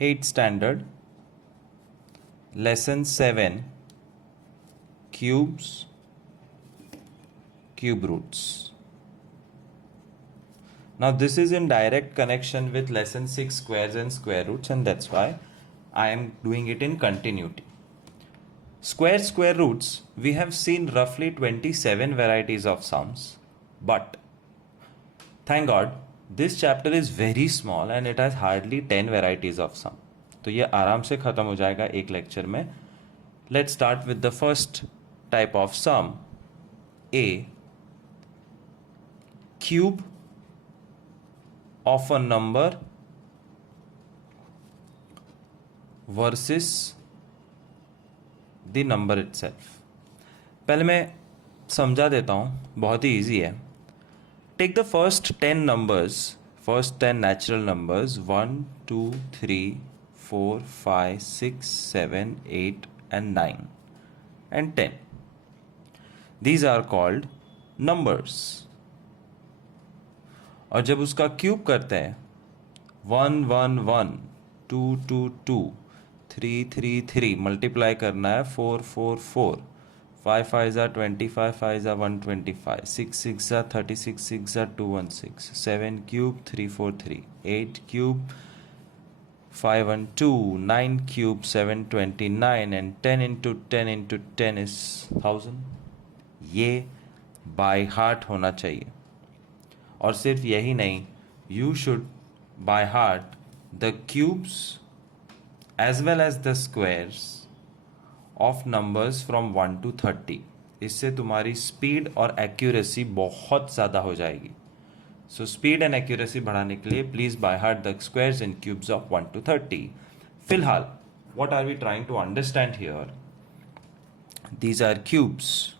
8th standard, lesson 7, cubes, cube roots. Now this is in direct connection with lesson 6, squares and square roots, and that's why I am doing it in continuity. Square roots, we have seen roughly 27 varieties of sums, but thank God this chapter is very small and it has hardly 10 varieties of sum. तो ये आराम से खत्म हो जाएगा एक lecture में. Let's start with the first type of sum, A, cube of a number versus the number itself. पहले मैं समझा देता हूँ, बहुत ही easy है. Take the first 10 numbers, first 10 natural numbers, 1, 2, 3, 4, 5, 6, 7, 8 and 9 and 10. These are called numbers. और जब उसका क्यूब करते हैं 1, 1, 1, 2, 2, 2, 3, 3, 3 मल्टीप्लाई करना है 4, 4, 4, 5, 5 are 25, 5 are 125, 6, 6 are 36, 6 are 216, 7 cube 3, 4, 3, 8 cube 5 and 2, 9 cube 729 and 10 into 10 into 10 is 1000. ये बाय हार्ट होना चाहिए. और सिर्फ यही नहीं, you should by heart the cubes as well as the squares of numbers from 1 to 30. इससे तुम्हारी स्पीड और एक्यूरेसी बहुत ज़्यादा हो जाएगी. सो स्पीड एंड एक्यूरेसी बढ़ाने के लिए please by heart the squares and cubes of 1 to 30. फिलहाल what are we trying to understand here? These are cubes.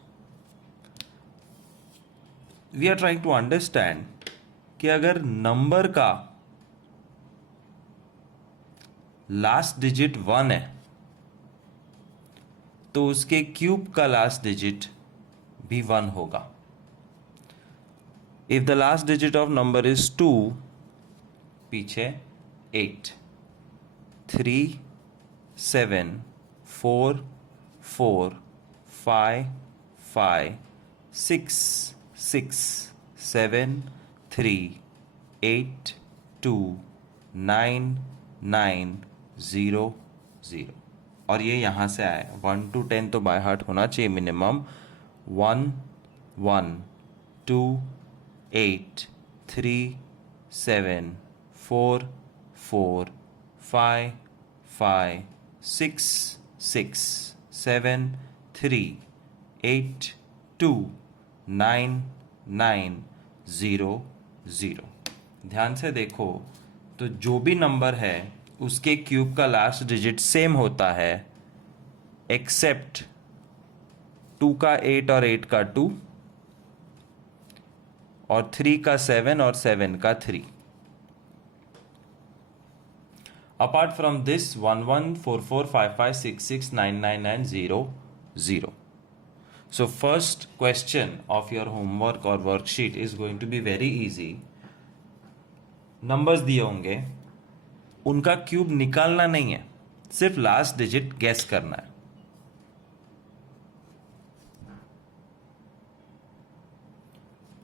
We are trying to understand कि अगर नंबर का लास्ट डिजिट 1 है तो उसके क्यूब का लास्ट डिजिट भी 1 होगा. If the last digit of number is 2, पीछे 8, 3, 7, 4, 4, 5, 5, 6, 6, 7, 3, 8, 2, 9, 9, 0, 0. और ये यहाँ से आए 1 to 10 तो बाय हार्ट होना चाहिए मिनिमम. 1, 1, 2, 8, 3, 7, 4, 4, 5, 5, 6, 6, 7, 3, 8, 2, 9, 9, 0, 0. ध्यान से देखो तो जो भी नंबर है उसके क्यूब का लास्ट डिजिट सेम होता है एक्सेप्ट 2 का 8 और 8 का 2 और 3 का 7 और 7 का 3. Apart from this 1, 1, 4, 4, 5, 5, 6, 6, 9, 9 and 0, 0. So first question of your homework or worksheet is going to be very easy. Numbers दिए होंगे, उनका क्यूब निकालना नहीं है, सिर्फ लास्ट डिजिट गेस करना है.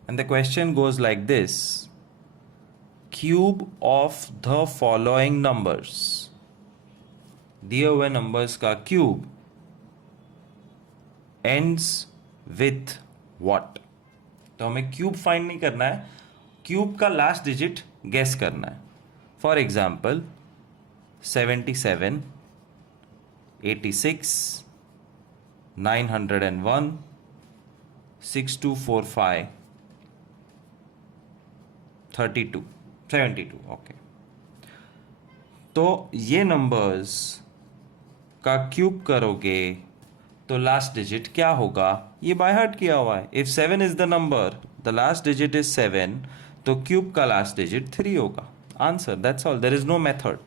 And the question goes like this: cube of the following numbers. दिए हुए नंबर्स का क्यूब ends with what? तो हमें क्यूब फाइंड नहीं करना है, क्यूब का लास्ट डिजिट गेस करना है. For example 77, 86, 901, 6245, 32, 72. ओके, तो ये नंबर्स का क्यूब करोगे तो लास्ट डिजिट क्या होगा? ये बाय हार्ट किया हुआ है. If 7 is the number, the last digit is 7, तो क्यूब का लास्ट डिजिट 3 होगा. Answer, that's all, there is no method.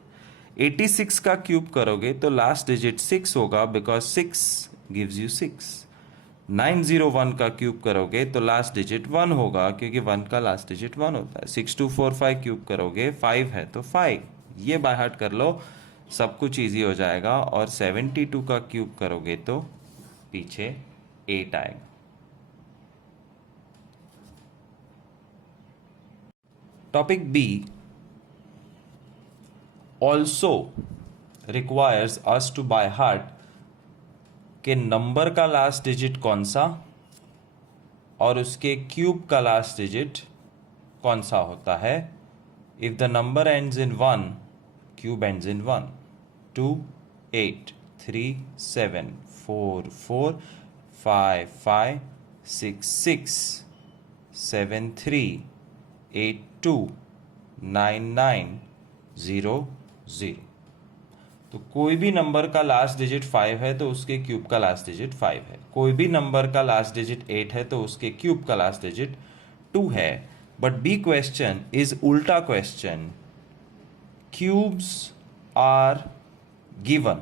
86 का क्यूब करोगे तो लास्ट डिजिट 6 होगा बिकॉज 6 गिव्स यू 6. 901 का क्यूब करोगे तो लास्ट डिजिट 1 होगा क्योंकि 1 का लास्ट डिजिट 1 होता है. 6245 क्यूब करोगे 5 है तो 5. ये बाय हार्ट कर लो. सब कुछ इजी हो जाएगा, और 72 का क्यूब करोगे तो पीछे 8 आएगा। Topic B also requires us to by heart के नंबर का लास्ट डिजिट कौन सा और उसके क्यूब का लास्ट डिजिट कौन सा होता है। If the number ends in 1, cube ends in 1, 2 8 3 7 4 4 5 5 6 6 7 3 8 2 9 9 0 0। तो कोई भी नंबर का लास्ट डिजिट 5 है तो उसके क्यूब का लास्ट डिजिट 5 है। कोई भी नंबर का लास्ट डिजिट 8 है तो उसके क्यूब का लास्ट डिजिट 2 है। बट बी क्वेश्चन इज उल्टा question. Cubes are given,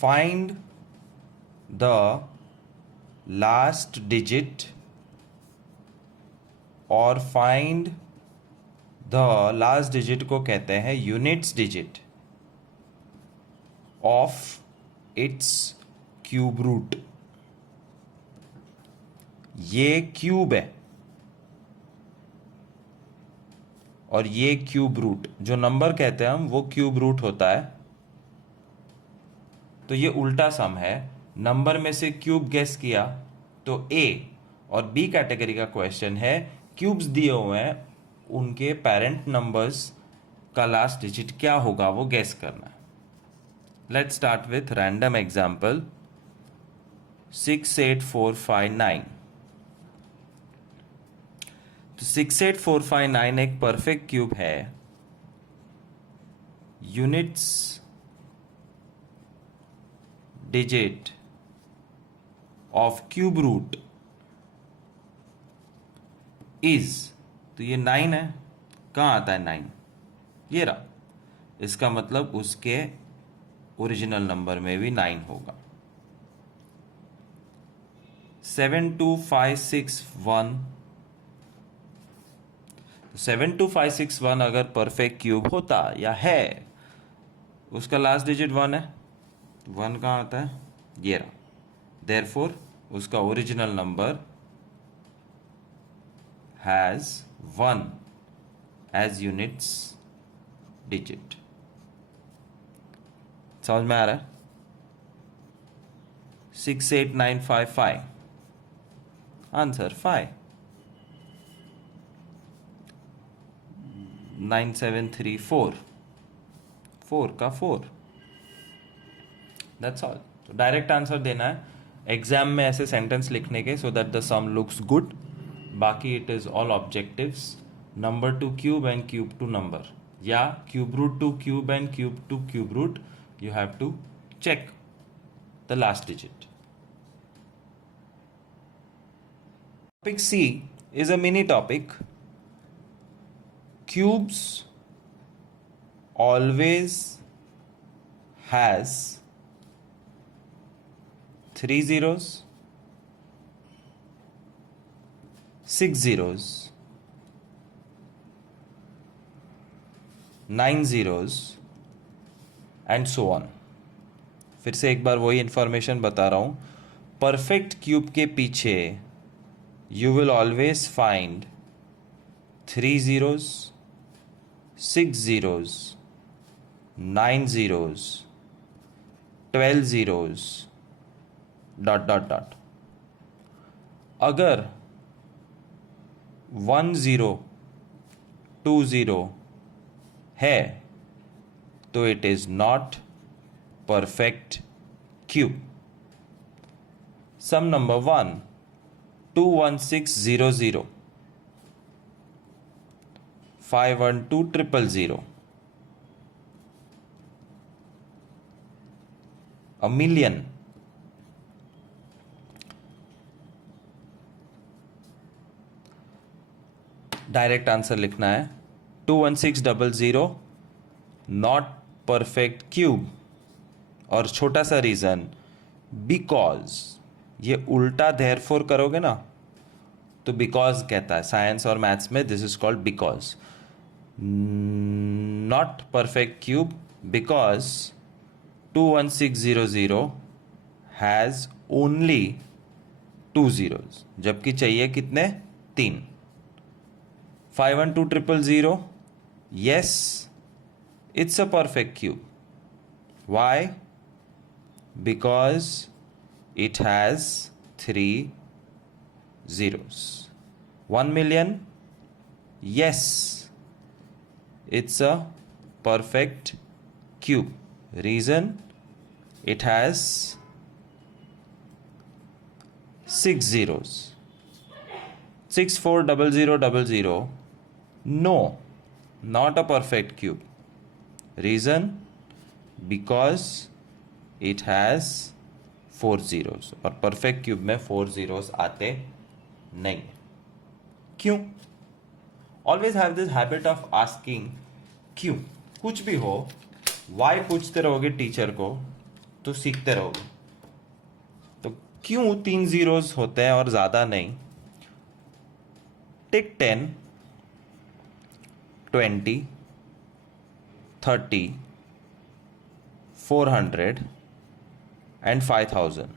find the last digit और फाइंड द लास्ट डिजिट को कहते हैं units digit of its cube root. ये क्यूब है और ये क्यूब रूट, जो नंबर कहते हैं हम वो क्यूब रूट होता है। तो ये उल्टा सम है। नंबर में से क्यूब गेस किया तो ए, और बी कैटेगरी का क्वेश्चन है क्यूब्स दिए हुए हैं, उनके पेरेंट नंबर्स का लास्ट डिजिट क्या होगा वो गेस करना है। Let's start with random example 68459। तो 68459 एक परफेक्ट क्यूब है। Units digit of cube root is, तो ये 9 है। कहाँ आता है 9? ये रहा। इसका मतलब उसके ओरिजिनल नंबर में भी 9 होगा। 72561, 72561 अगर परफेक्ट क्यूब होता या है, उसका लास्ट डिजिट 1 है। 1 कहाँ आता है? ये रहा। देयरफॉर उसका original number has 1 as units digit। समझ में आ रहा है? 68955, आंसर 5। 9734, 4 का 4। That's all. तो डायरेक्ट आंसर देना है एग्जाम में ऐसे सेंटेंस लिखने के, so that the sum looks good. बाकी it is all objectives, number to cube and cube to number, या cube root to cube and cube to cube root. You have to check the last digit. Topic C is a mini topic. Cubes always has 3 zeros, 6 zeros, 9 zeros and so on. फिर से एक बार वही information बता रहा हूँ। Perfect cube के पीछे you will always find 3 zeros, 6 zeros, 9 zeros, 12 zeros, dot dot dot. अगर 1 0 2 0 है तो it is not perfect cube. Sum number 1, 21600, 512000, a million, direct answer लिखना है 21600, नॉट परफेक्ट क्यूब। और छोटा सा रीज़न, बिकॉज ये उल्टा देयरफॉर करोगे ना तो बिकॉज कहता है। साइंस और मैथ्स में this is called because. not perfect cube because 21600 has only 2 zeros, जबकि चाहिए कितने? 3. 512000, yes, it's a perfect cube. Why? Because it has 3 zeros. 1 million, yes, it's a perfect cube. Reason? It has 6 zeros. 640000, no, not a perfect cube. Reason? Because it has 4 zeros. और perfect cube में 4 zeros आते नहीं. क्यों? Always have this habit of asking क्यों. कुछ भी हो, why पूछते रहोगे टीचर को तो सीखते रहोगे. तो क्यों 3 zeros होते हैं और ज़्यादा नहीं? Take 10, 20, 30, 400 and 5000.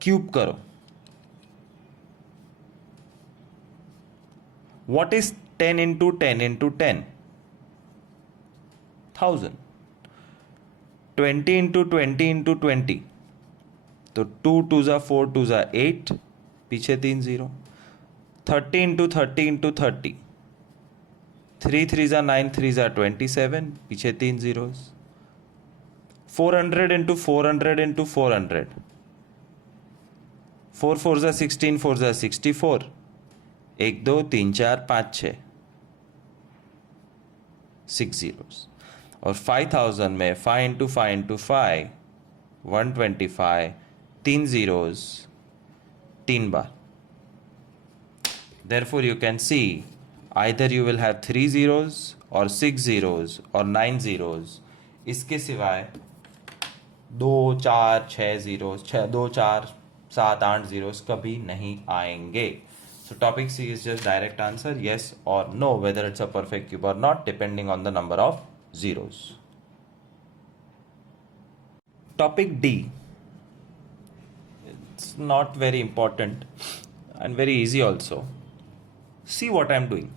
क्यूब करो. What is 10 into 10 into 10? 1000. 20 into 20 into 20. तो 2 2 जा 4 2 जा 8, पीछे 3 0. 30 into 30 into 30. 3 3 जा 9 3 जा 27, पीछे 3 zeros. 400 into 400 into 400. 4 4 जा 16 4 जा 64. 1 2 3 4 5 6. 6 zeros. और 5000 में 5 into 5 into 5, 125, 3 zeros, 3 bar. Therefore, you can see either you will have 3 zeros or 6 zeros or 9 zeros. इसके सिवाय 2 4 6 zeros, 2 4 7 8 zeros कभी नहीं आएंगे. So topic C is just direct answer, yes or no, whether it's a perfect cube or not, depending on the number of zeros. Topic D. It's not very important and very easy also. See what I'm doing.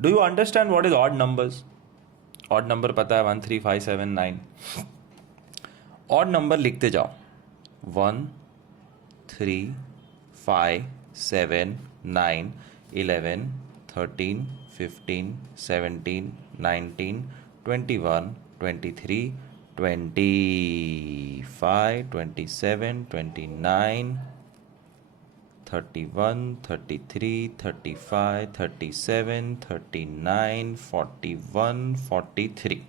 Do you understand what is odd numbers? Odd number पता है 1 3 5 7 9. Odd number लिखते जाओ. 1 3 5 7 9 11 13 15 17 19 21 23 25 27 29 31 33 35 37 39 41 43.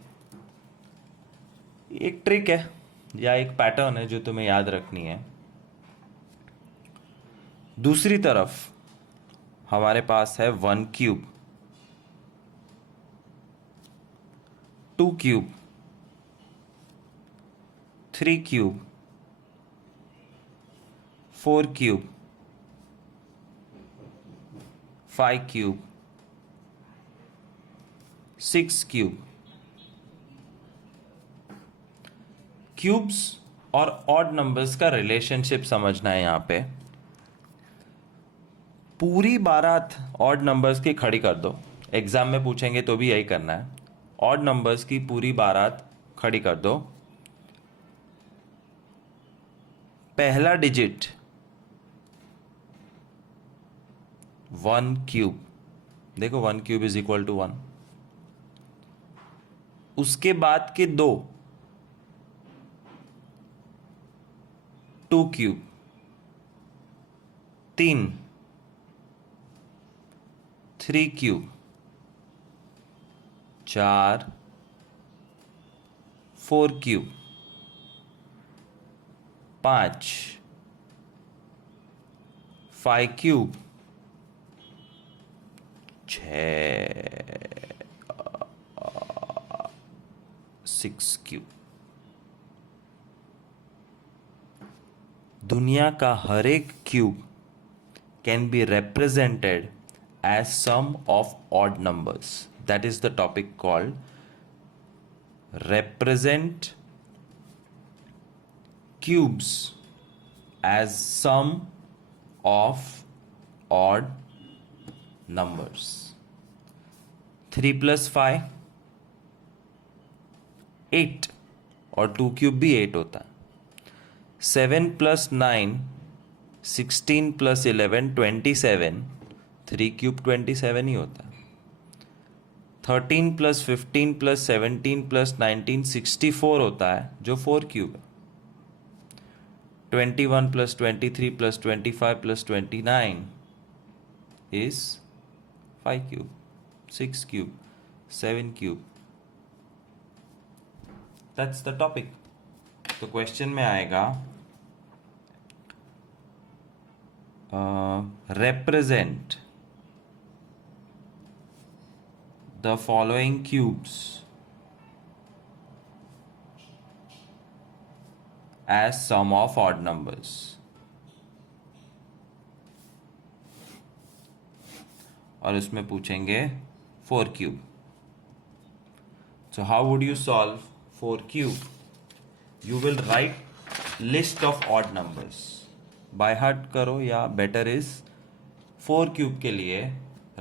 एक trick है या एक pattern है जो तुम्हें याद रखनी है. दूसरी तरफ हमारे पास है 1 cube, 2 cube, 3 cube, 4 cube, 5 cube, 6 cube. Cubes और ऑड नंबर्स का रिलेशनशिप समझना है. यहाँ पे पूरी बारात ऑड नंबर्स की खड़ी कर दो. एग्जाम में पूछेंगे तो भी यही करना है. ऑड नंबर्स की पूरी बारात खड़ी कर दो. पहला डिजिट 1 क्यूब. देखो 1 क्यूब इज इक्वल टू 1. उसके बाद के 2 2 cube, 3 3 cube, 4 4 cube, 5 5 cube, 6 cube. दुनिया का हर एक cube can be represented as sum of odd numbers. That is the topic called represent cubes as sum of odd numbers. 3 plus 5 8 और 2 cube भी 8 होता है. 7 plus 9 16 plus 11 27. 3 क्यूब 27 ही होता है. 13 plus 15 plus 17 plus 19 64 होता है जो 4 क्यूब है. 21 plus 23 plus 25 plus 29 is 5 cube, 6 cube, 7 cube. That's the topic. तो क्वेश्चन में आएगा represent the following cubes as sum of odd numbers. और उसमें पूछेंगे 4 cube. So how would you solve 4 cube? You will write list of odd numbers. By heart करो या better is 4 cube के लिए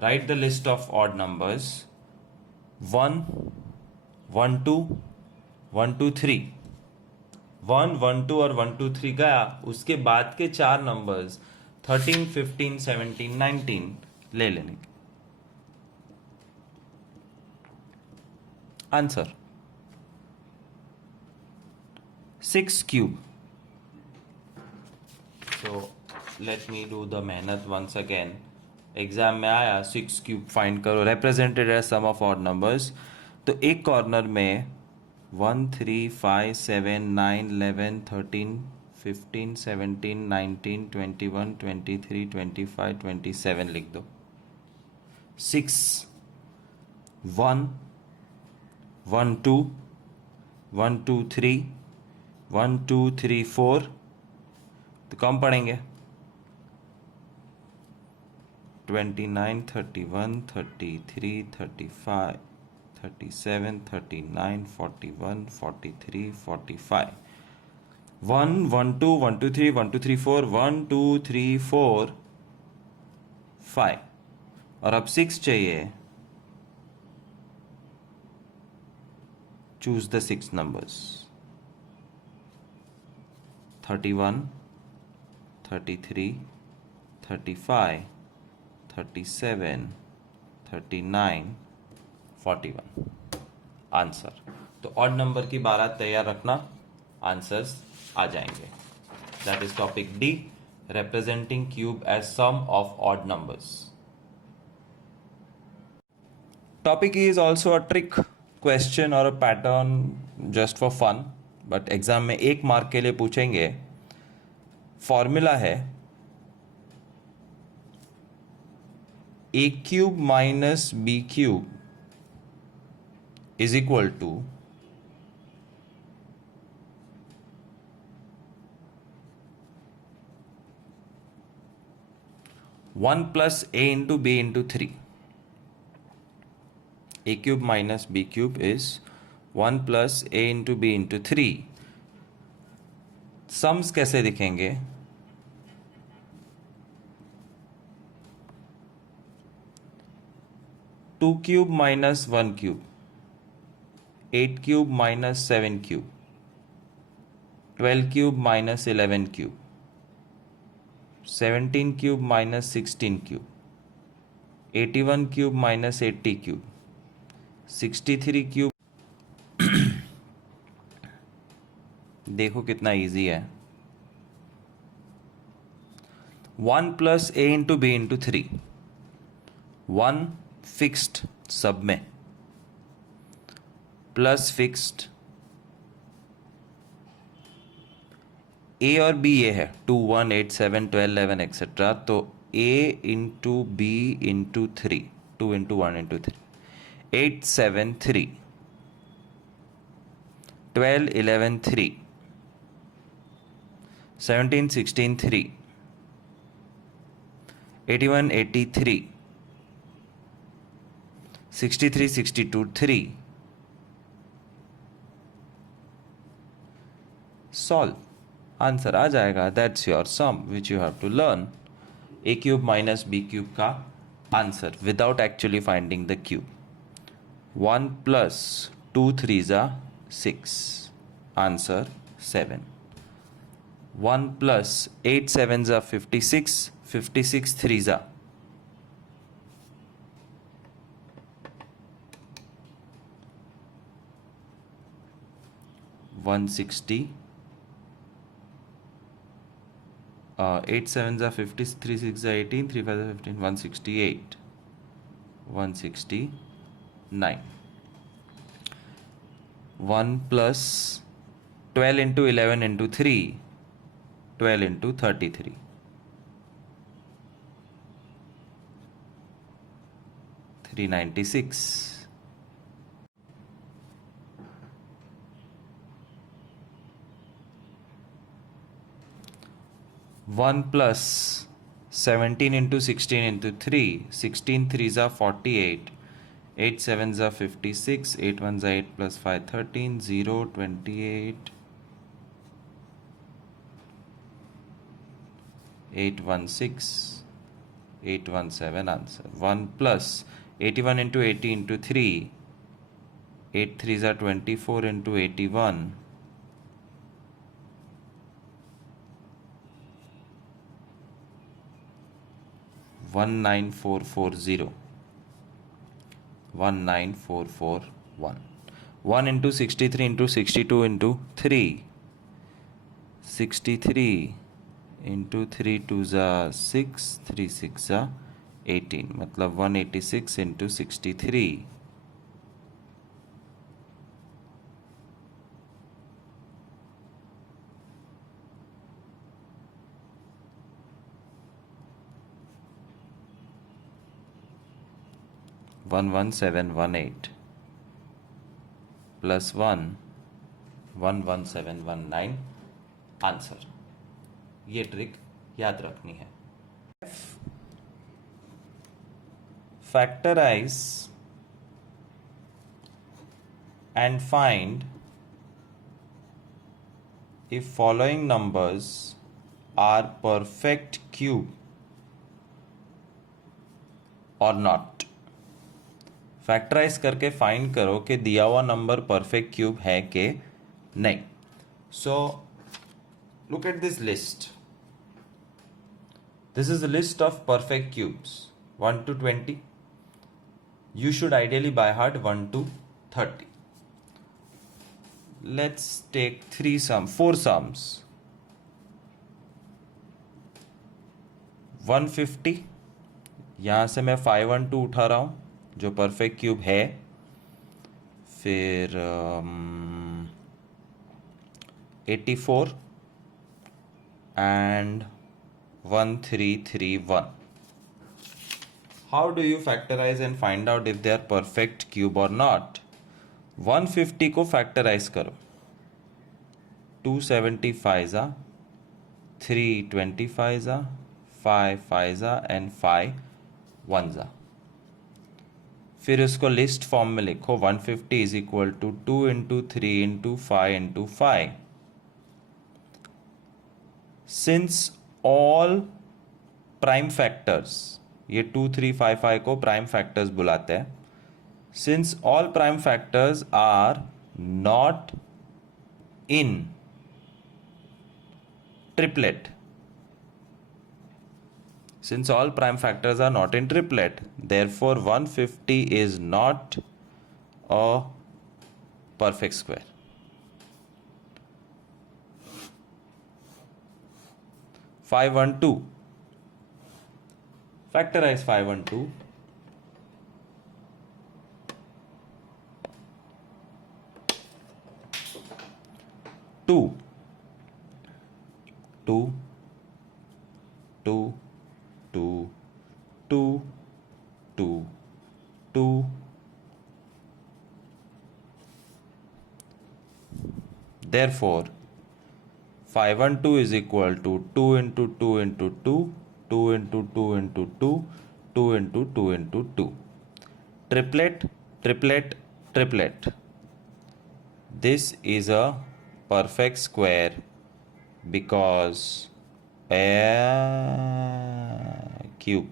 write the list of odd numbers 1 1 2 1 2 3. 1 1 2 और 1 2 3 गया. उसके बाद के 4 नंबर्स 13 15 17 19 ले लेने. Answer 6 cube. So let me do the मेहनत once again. एग्जाम में आया 6 क्यूब फाइंड करो represented as sum of odd numbers. तो एक कॉर्नर में 1 3 5 7 9 11 13 15 17 19 21 23 25 27 लिख दो. 6 1 1 2 1 2 3 1 2 3 4. तो कम पढ़ेंगे 29 31 33 35 37 39 41 43 45. 1 1 2 1 2 3 1 2 3 4 1 2 3 4 5. और अब 6 चाहिए. Choose the 6 numbers 31 33 35 37 39 41. आंसर. तो ऑड नंबर की बारात तैयार रखना, आंसर्स आ जाएंगे. That is topic D, representing cube as sum of odd numbers. Topic E is also a trick question or a pattern just for fun, but exam में 1 mark के लिए पूछेंगे. फॉर्मूला है a cube minus B cube is equal to 1 plus a into B into 3. a cube minus B cube is 1 plus a into B into 3. Sums कैसे दिखेंगे? Two cube minus 1 cube, 8 cube minus 7 cube, 12 cube minus 11 cube, 17 cube minus 16 cube, 81 cube minus 80 cube, 63 cube. देखो कितना easy है. 1 plus a into B into 3. 1 fixed सब में, plus fixed a और b ये है 2 1 8 7 12 11 एक्सेट्रा. तो a into B into 3, 2 into 1 into 3, 8 7 3, 12 11 3, 17 16 3, 81 83, 63 62 3. Solve. Answer आ जाएगा. That's your sum which you have to learn. A cube minus B cube का answer without actually finding the cube. 1 plus 2 threes are 6. Answer 7. 1 plus 8 sevens are 56. 56 threes are 160. 8 sevens are 50, 3 6 are 18, 3 5 are 15, 168. 169. 1 plus 12 into 11 into 3, 12 into 33. 396. 1 plus 17 into 16 into 3, 16 threes are 48, 8 sevens are 56, 8 ones are 8 plus 5 13, 0 28, 816, 817 answer. 1 plus 81 into 80 into 3, 8 threes are 24 into 81, 19440. 19441. 1 into 63 into 62 into 3, 63 into 3 2s are 6, 3 6 are 18, मतलब 186 into 63. 11718 plus 1 11719 answer. ये trick याद रखनी है. Factorize and find if following numbers are perfect cube or not. Factorize करके find करो कि दिया हुआ नंबर परफेक्ट क्यूब है कि नहीं. So look at this list. This is the list of perfect cubes 1 to 20. You should ideally by heart 1 to 30. Let's take 4 sums. 150. यहां से मैं 512 उठा रहा हूं जो परफेक्ट क्यूब है. फिर 84 and 1331. How do you factorize and find out if they are perfect cube or not? 150 को फैक्टराइज करो. 275 जा, 325 जा, 5 जा एंड 5 1 जा. फिर उसको लिस्ट फॉर्म में लिखो. 150 is equal to 2 into 3 into 5 into 5. Since all prime factors, ये 2 3 5 5 को प्राइम फैक्टर्स बुलाते हैं. Since all prime factors are not in triplet, since all prime factors are not in triplet, therefore 150 is not a perfect square. 512. Factorize 512. 2 2 2 2 2 2 2. Therefore 512 is equal to 2 into 2 into 2, 2 into 2 into 2, 2 into 2 into 2. triplet, triplet, triplet. This is a perfect square because cube.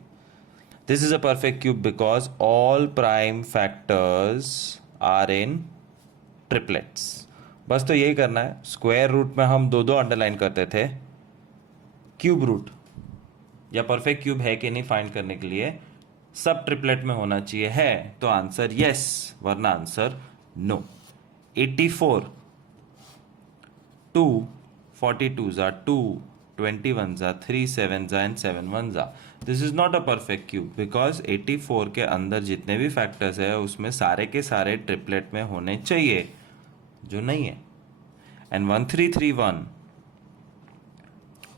This is a perfect cube because all prime factors are in triplets. बस तो यही करना है. Square root में हम दो underline करते थे. क्यूब रूट या परफेक्ट क्यूब है कि नहीं फाइंड करने के लिए सब ट्रिपलेट में होना चाहिए. है तो आंसर यस, वरना आंसर नो. 84 2 42 जा 2 21 जा 3 7 जा एंड 7 1 जा. This is not a perfect cube because 84 के अंदर जितने भी फैक्टर्स है उसमें सारे के सारे ट्रिपलेट में होने चाहिए, जो नहीं है. And 1331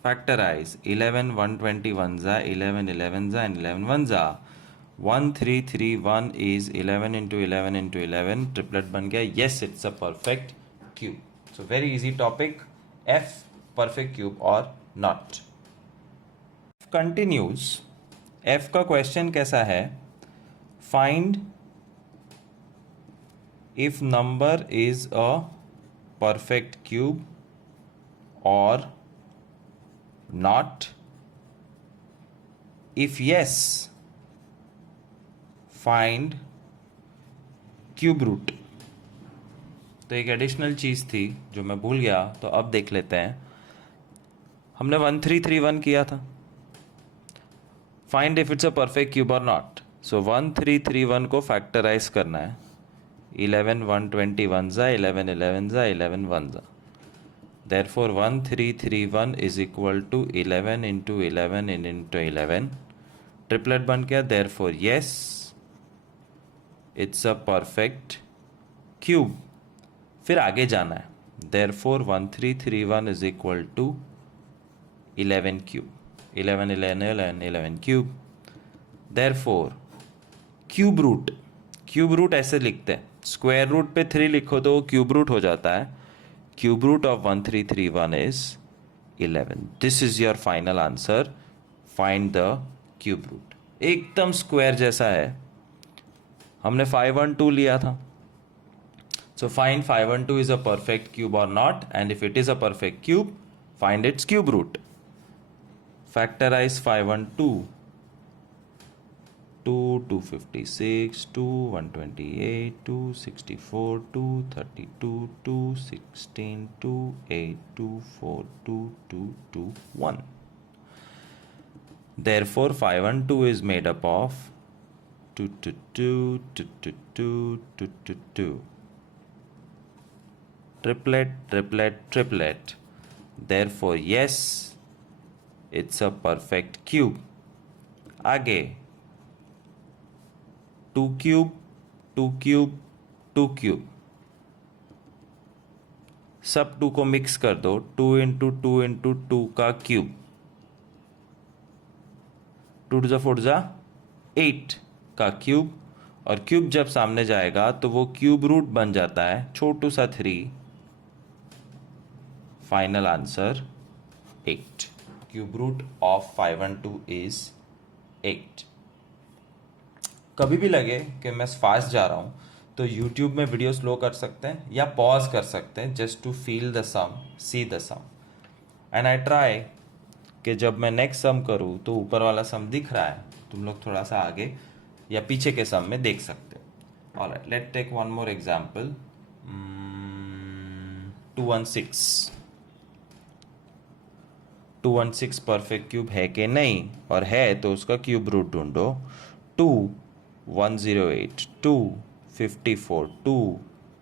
factorize 11 121 za 11 11 za and 11 1 za. 1331 is 11 into 11 into 11 triplet ban gaya. Yes, it's a perfect cube. So very easy topic. F perfect cube or not. Continues. F का question कैसा है? Find if number is a perfect cube or not. If yes, find cube root. तो एक additional चीज़ थी जो मैं भूल गया, तो अब देख लेते हैं. हमने 1331 किया था. Find if it's a perfect cube और नॉट. सो 1331 को फैक्टराइज करना है. 11 121 जा 11 11 जा 11 1 जा. Therefore 1331 is equal to 11 into 11 into 11. Triplet बन गया. Therefore yes, it's a perfect cube. फिर आगे जाना है. Therefore 1331 is equal to 11 cube. 11 11 11 11 cube. Therefore cube root. Cube root ऐसे लिखते हैं. स्क्वायर रूट पे 3 लिखो तो क्यूब रूट हो जाता है. Cube root of 1331 is 11. This is your final answer. Find the cube root. एकदम स्क्वायर जैसा है. हमने 512 लिया था. So find 512 is a perfect cube or not, and if it is a perfect cube, find its cube root. Factorize 512. 2 256 2 128 2 64 2 32 2 16 2 8 2 4 2 2 2 1. Therefore 512 is made up of 2 2 2 2 2 2 2 2 2. Triplet triplet triplet. Therefore yes, it's a perfect cube. आगे 2 cube 2 cube 2 cube. सब 2 को mix कर दो. 2 into 2 into 2 का cube. 2 to 4 जा 8 का cube. और cube जब सामने जाएगा तो वो क्यूब रूट बन जाता है छोटू सा 3. Final answer 8. Cube root of 512 is 8. कभी भी लगे कि मैं फास्ट जा रहा हूँ तो YouTube में वीडियो स्लो कर सकते हैं या पॉज कर सकते हैं, just to feel the sum, see the sum. And I try कि जब मैं नेक्स्ट सम करूँ तो ऊपर वाला सम दिख रहा है, तुम लोग थोड़ा सा आगे या पीछे के सम में देख सकते हो. Alright, let take one more example. 216. 216 perfect cube है कि नहीं, और है तो उसका क्यूब रूट ढूंढो. 2 108 2 54 2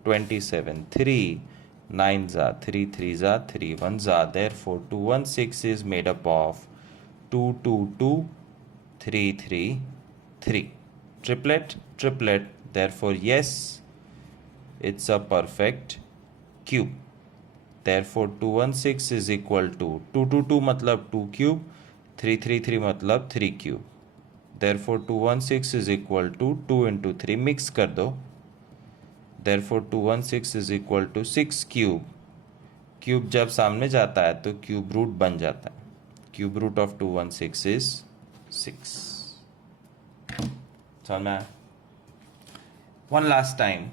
27 3 9 za 3 3 za 3 1 za. Therefore 216 is made up of 2 2 2 3 3 3. Triplet triplet. Therefore yes, it's a perfect cube. Therefore 216 is equal to 2 2 2 मतलब 2 cube, 3 3 3 मतलब 3 cube. Therefore 216 is equal to 2 into 3. Mix कर दो. Therefore 216 is equal to 6 cube. Cube जब सामने जाता है तो cube root बन जाता है. Cube root of 216 is 6. समझ में आया? One last time.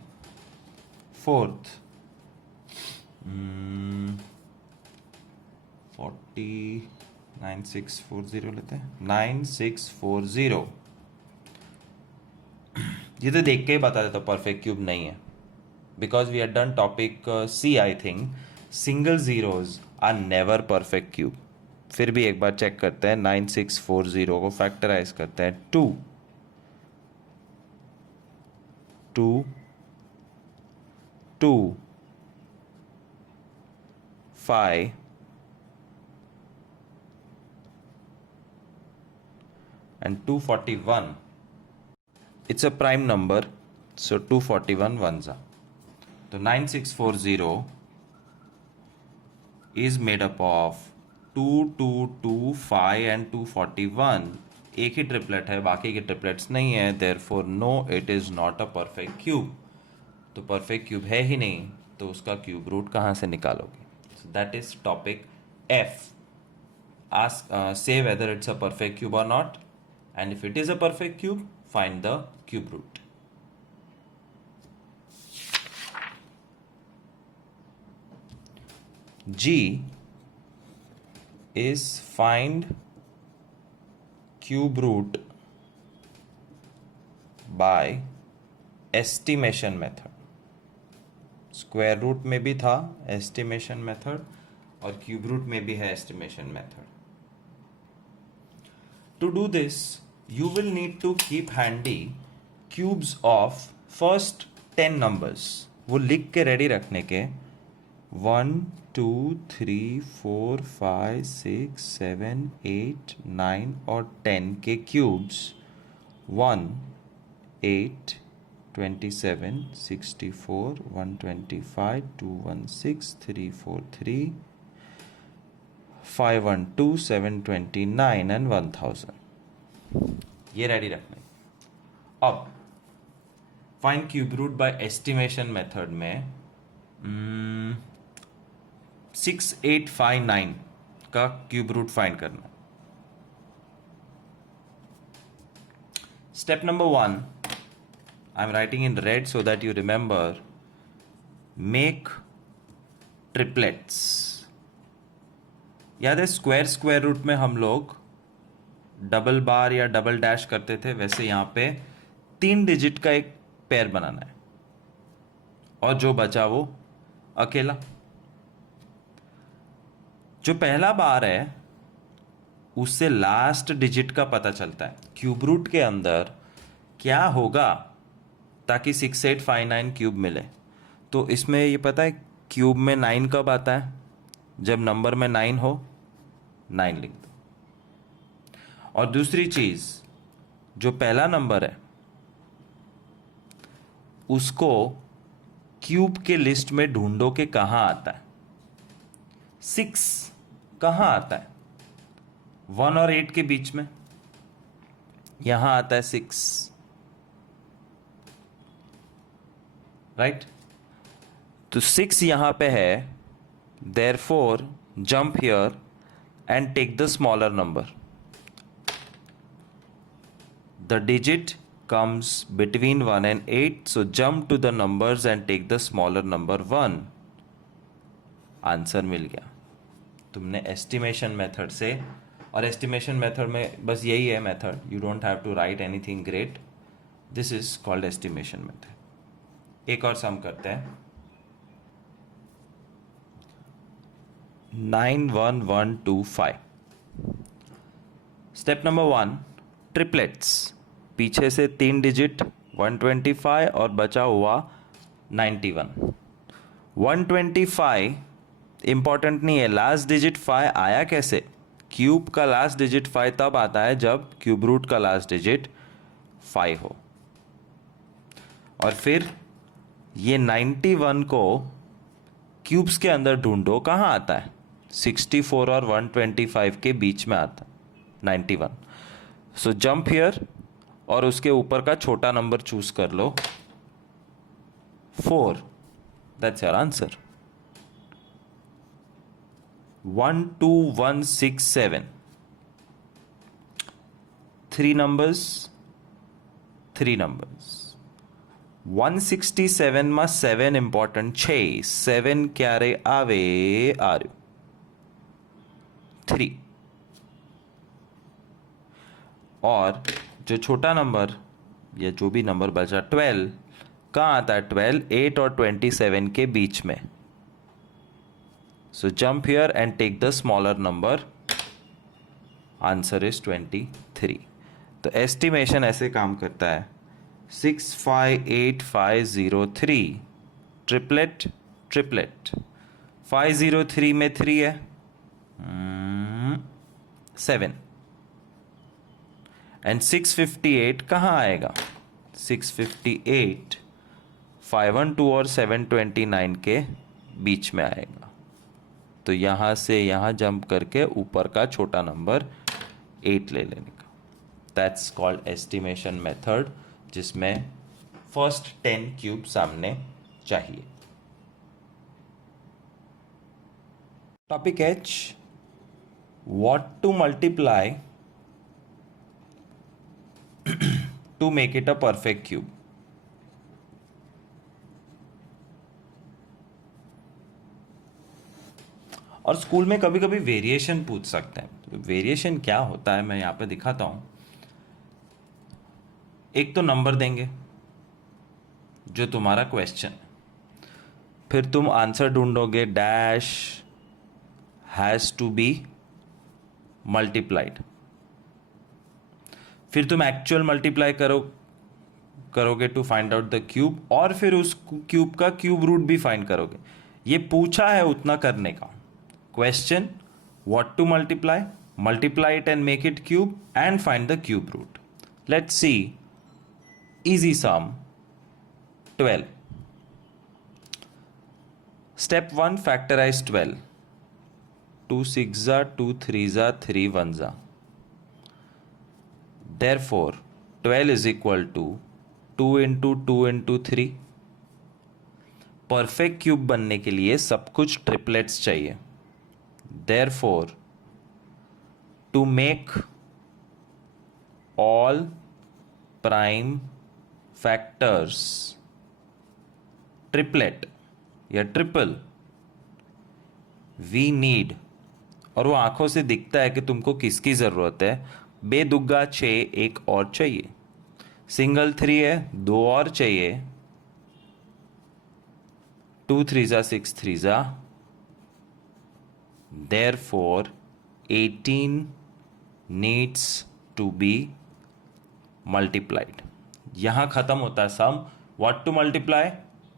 Fourth. 9640 लेते हैं. 9640. ये तो देख के ही बता देता परफेक्ट क्यूब नहीं है, because we had done topic C. I think single zeros are never perfect cube. फिर भी एक बार चेक करते हैं. 9640 को फैक्टराइज करते हैं. 2 2 2 5 and 241. It's a prime number, so 241 ones are. So 9640 is made up of 2 2 2 5 and 241. एक ही ट्रिपलेट है, बाकी के ट्रिपलेट्स नहीं है. therefore no, it is not a perfect cube. तो परफेक्ट क्यूब है ही नहीं, तो उसका क्यूब रूट कहाँ से निकालोगे? So that is topic F. Ask, say whether it's a perfect cube or not, and if it is a perfect cube, find the cube root. G is find cube root by estimation method. Square root में भी था estimation method, और cube root में भी है estimation method. To do this you will need to keep handy cubes of first 10 numbers. वो लिख के रेडी रखने के. 1 2 3 4 5 6 7 8 9 और 10 के क्यूब्स. 1 8 27 64 125 216 343 512 729 and 1000. ये रेडी रखना. अब find cube root by estimation method में 6859 का क्यूब रूट फाइंड करना. Step number 1, I am writing in red so that you remember. Make triplets. याद है स्क्वायर रूट में हम लोग डबल बार या डबल डैश करते थे, वैसे यहां पे 3 डिजिट का एक पेयर बनाना है, और जो बचा वो अकेला. जो पहला बार है उससे लास्ट डिजिट का पता चलता है क्यूब रूट के अंदर क्या होगा ताकि 6859 क्यूब मिले. तो इसमें ये पता है क्यूब में 9 कब आता है? जब नंबर में 9 हो, 9 लिख दो. और दूसरी चीज, जो पहला नंबर है उसको क्यूब के लिस्ट में ढूंढो कि कहां आता है. 6 कहां आता है? 1 और 8 के बीच में, यहां आता है 6. राइट? तो 6 यहां पे है. therefore jump here and take the smaller number. The digit comes between 1 and 8, so jump to the numbers and take the smaller number 1. Answer मिल गया तुमने एस्टिमेशन मेथड से. और एस्टिमेशन मेथड में बस यही है method. You don't have to write anything great. This is called estimation method. एक और सम करते हैं. 91125. Step number 1, triplets. पीछे से 3 डिजिट 125 और बचा हुआ 91. 125 इंपॉर्टेंट नहीं है. लास्ट डिजिट 5 आया कैसे? क्यूब का लास्ट डिजिट 5 तब आता है जब क्यूब रूट का लास्ट डिजिट 5 हो. और फिर ये 91 को क्यूब्स के अंदर ढूंढो, कहाँ आता है? 64 और 125 के बीच में आता है 91. सो जंप हियर और उसके ऊपर का छोटा नंबर चूज कर लो, 4. That's your answer. 12167. 3 numbers, 3 numbers. 167 માં 7 ઇમ્પોર્ટન્ટ છે. 7 ક્યારે આવે? આર્યું 3. और जो छोटा नंबर या जो भी नंबर बचा 12, कहाँ आता है 12? 8 और 27 के बीच में. So jump here and take the smaller number. Answer is 23. तो एस्टिमेशन ऐसे काम करता है. 658503 ट्रिपलेट ट्रिपलेट. 503 में 3 है, 7. एंड 658 कहाँ आएगा? 658 512 और 729 के बीच में आएगा. तो यहाँ से यहाँ जंप करके ऊपर का छोटा नंबर 8 ले लेने का. दैट्स कॉल्ड एस्टिमेशन मेथड, जिसमें फर्स्ट 10 क्यूब सामने चाहिए. Topic H, what to multiply to make it a perfect cube. और स्कूल में कभी कभी वेरिएशन पूछ सकते हैं. वेरिएशन क्या होता है मैं यहाँ पे दिखाता हूं. एक तो नंबर देंगे जो तुम्हारा क्वेश्चन, फिर तुम आंसर ढूंढोगे. Dash has to be multiplied. फिर तुम एक्चुअल मल्टीप्लाई करोगे to find out the cube, और फिर उस क्यूब का क्यूब रूट भी फाइंड करोगे. ये पूछा है उतना करने का. Question, what to multiply, multiply it and make it cube, and find the cube root. Let's see. Easy sum 12. Step 1, factorize 12. 2 6 2 3 3 1. Therefore, 12 is equal to 2 into 2 into 3. Perfect cube बनने के लिए सब कुछ ट्रिपलेट्स चाहिए. Therefore, to make all prime factors triplet या triple, we need, और वो आंखों से दिखता है कि तुमको किसकी जरूरत है. बेदुग्गा 6, एक और चाहिए. सिंगल 3 है, 2 और चाहिए. 2 3 6 3. Therefore 18 needs to be multiplied. यहां खत्म होता है सम. What to multiply?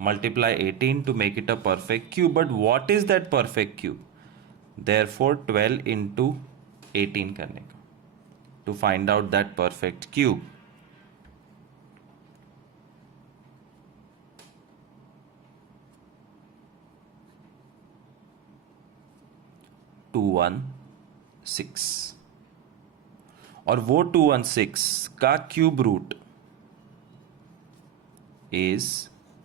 Multiply 18 to make it a perfect cube. But what is that perfect cube? Therefore 12 into 18 करने का, to find out that perfect cube. To 216. और वो 216 का क्यूब रूट इज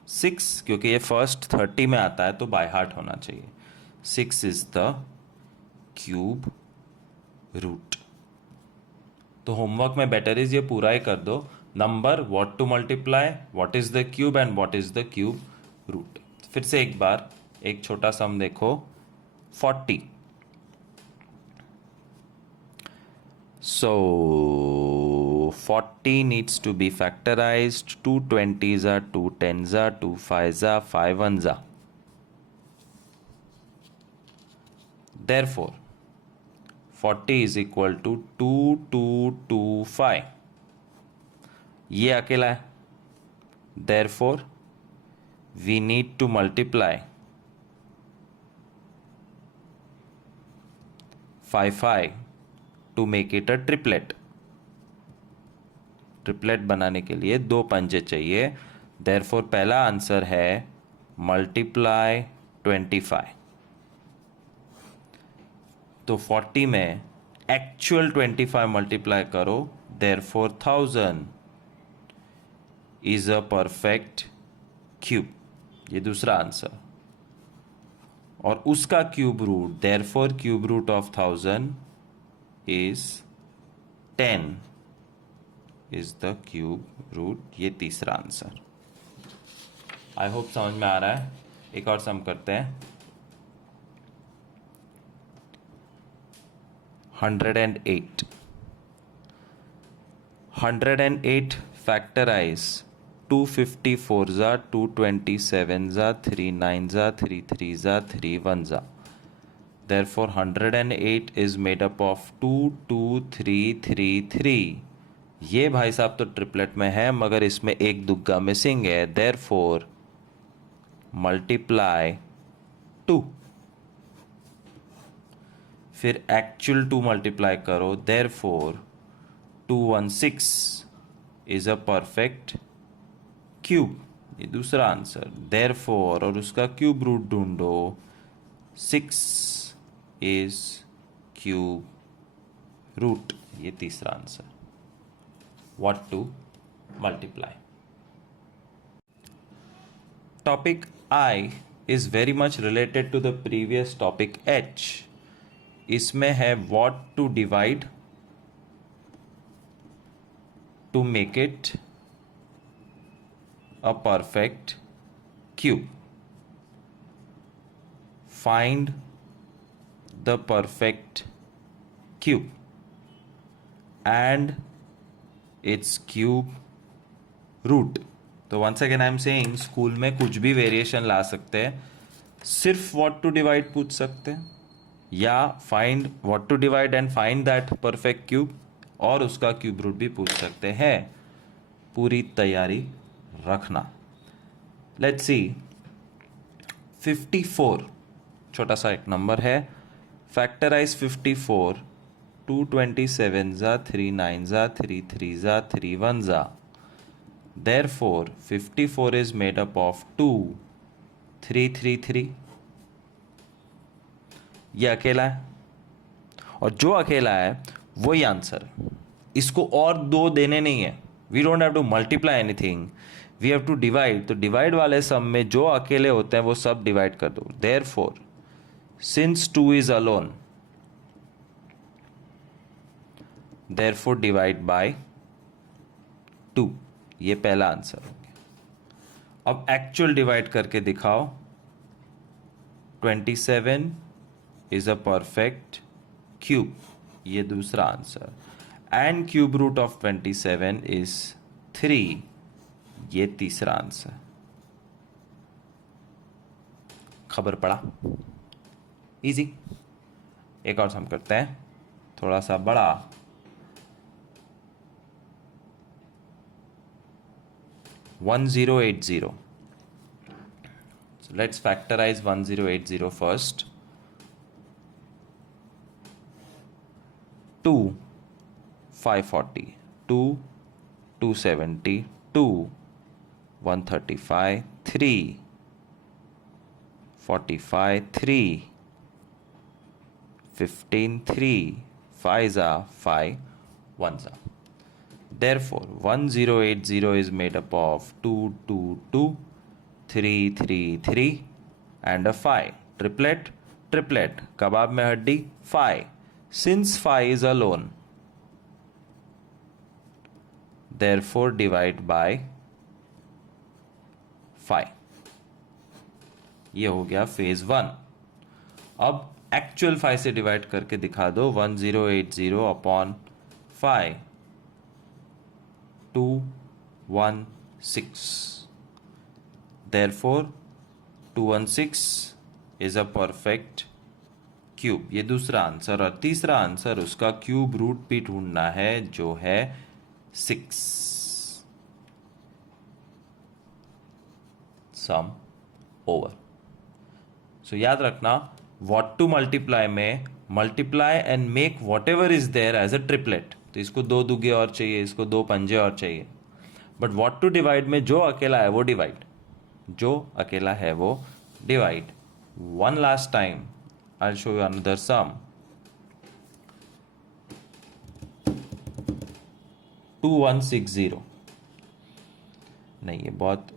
6, क्योंकि ये फर्स्ट 30 में आता है तो बाय हार्ट होना चाहिए. 6 इज द क्यूब रूट. तो होमवर्क में बेटर इज ये पूरा ही कर दो. Number, what to multiply, what is the cube, and what is the cube root. फिर से एक बार एक छोटा सम देखो. 40. So 40 needs to be factorized. 2 20s are 2 10s are 2 5s are 5 1s are. Therefore 40 is equal to 2225. ये अकेला है. Therefore we need to multiply 5 to make it a triplet. Triplet बनाने के लिए 2 पंजे चाहिए. Therefore पहला आंसर है मल्टीप्लाई 25. तो 40 में एक्चुअल 25 मल्टीप्लाई करो. Therefore 1000 is a perfect cube. ये दूसरा आंसर. और उसका cube root, therefore cube root of 1000 is 10 is the cube root. ये तीसरा आंसर. आई होप समझ में आ रहा है। एक और सम करते हैं। 108 108 factorize 254 za 227 za 39 za 33 za 31 za। Therefore 108 is made up of 2 2 3 3 3। ये भाई साहब तो ट्रिपलेट में है मगर इसमें एक दुग्गा मिसिंग है। Therefore multiply 2। फिर एक्चुअल 2 मल्टीप्लाई करो। Therefore 216 is a perfect cube. ये दूसरा आंसर। देयरफॉर और उसका क्यूब रूट ढूंढो। 6 इज क्यूब रूट। ये तीसरा आंसर। What to multiply. Topic I is very much related to the previous topic H. इसमें है what to divide to make it a perfect cube. Find the perfect cube and its cube root. तो once again I am saying school में कुछ भी variation ला सकते हैं। सिर्फ what to divide पूछ सकते हैं या find what to divide and find that perfect cube और उसका क्यूब रूट भी पूछ सकते हैं। पूरी तैयारी रखना। लेट्स सी 54 छोटा सा एक नंबर है। फैक्टराइज 54 227 जा 39 जा 33 जा 31 जा। Therefore 54 is made up of 2 3 3 3। ये अकेला है और जो अकेला है वही आंसर। इसको और दो देने नहीं है। We don't have to multiply anything, we have to divide. तो डिवाइड वाले सम में जो अकेले होते हैं वो सब डिवाइड कर दो। Therefore since 2 is alone therefore divide by 2। ये पहला आंसर हो गया। अब एक्चुअल डिवाइड करके दिखाओ। 27 इज अ परफेक्ट क्यूब। ये दूसरा answer. And cube root of 27 is 3। ये तीसरा आंसर। खबर पड़ा? इजी। एक और सम करते हैं थोड़ा सा बड़ा। One 1080। So let's factorize 1080 first. 2 540 2 270 2 135 3 45 3 15 3 5 are 5 1s are. Therefore 1080 is made up of 2 2 2 3 3 3 and a 5. Triplet triplet kebab mein haddi 5. Since 5 is alone, therefore divide by 5. ये हो गया फेज 1। अब एक्चुअल 5 से डिवाइड करके दिखा दो। 1080 upon 5 216। Therefore 216 is a perfect cube. ये दूसरा आंसर। और तीसरा आंसर उसका क्यूब रूट भी ढूंढना है जो है 6। सम ओवर। सो याद रखना व्हाट टू मल्टीप्लाई में multiply and make whatever is there as a triplet. तो इसको दो दुगे और चाहिए, इसको दो पंजे और चाहिए। बट व्हाट टू डिवाइड में जो अकेला है वो डिवाइड, जो अकेला है वो divide. One last time I'll show you another sum. 2160 नहीं, ये बहुत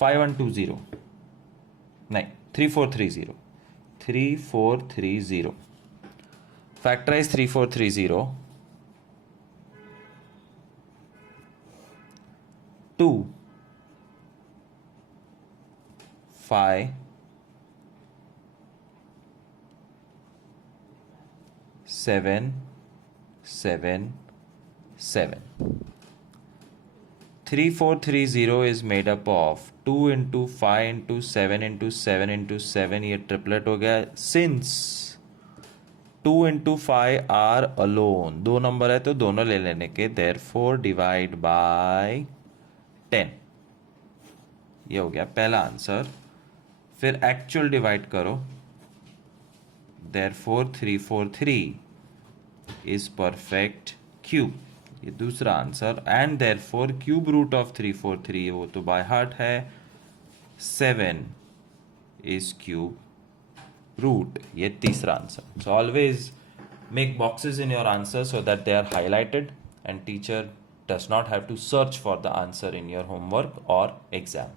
5120 नहीं 3430 3430 factorise 3430 2 5 7 7 7. 3430 is made up of 2 into 5 into 7 into 7 into 7. ये ट्रिपलेट हो गया. Since 2 into 5 are alone, दो नंबर है तो दोनों ले लेने के. Therefore divide by 10. ये हो गया पहला आंसर. फिर एक्चुअल डिवाइड करो. Therefore 343 is perfect cube. ये दूसरा answer. And therefore cube root of 343 वो तो बाय हार्ट है. 7 इज क्यूब रूट. ये तीसरा answer. So always make boxes in your answer so that they are highlighted and teacher does not have to search for the answer in your homework or exam.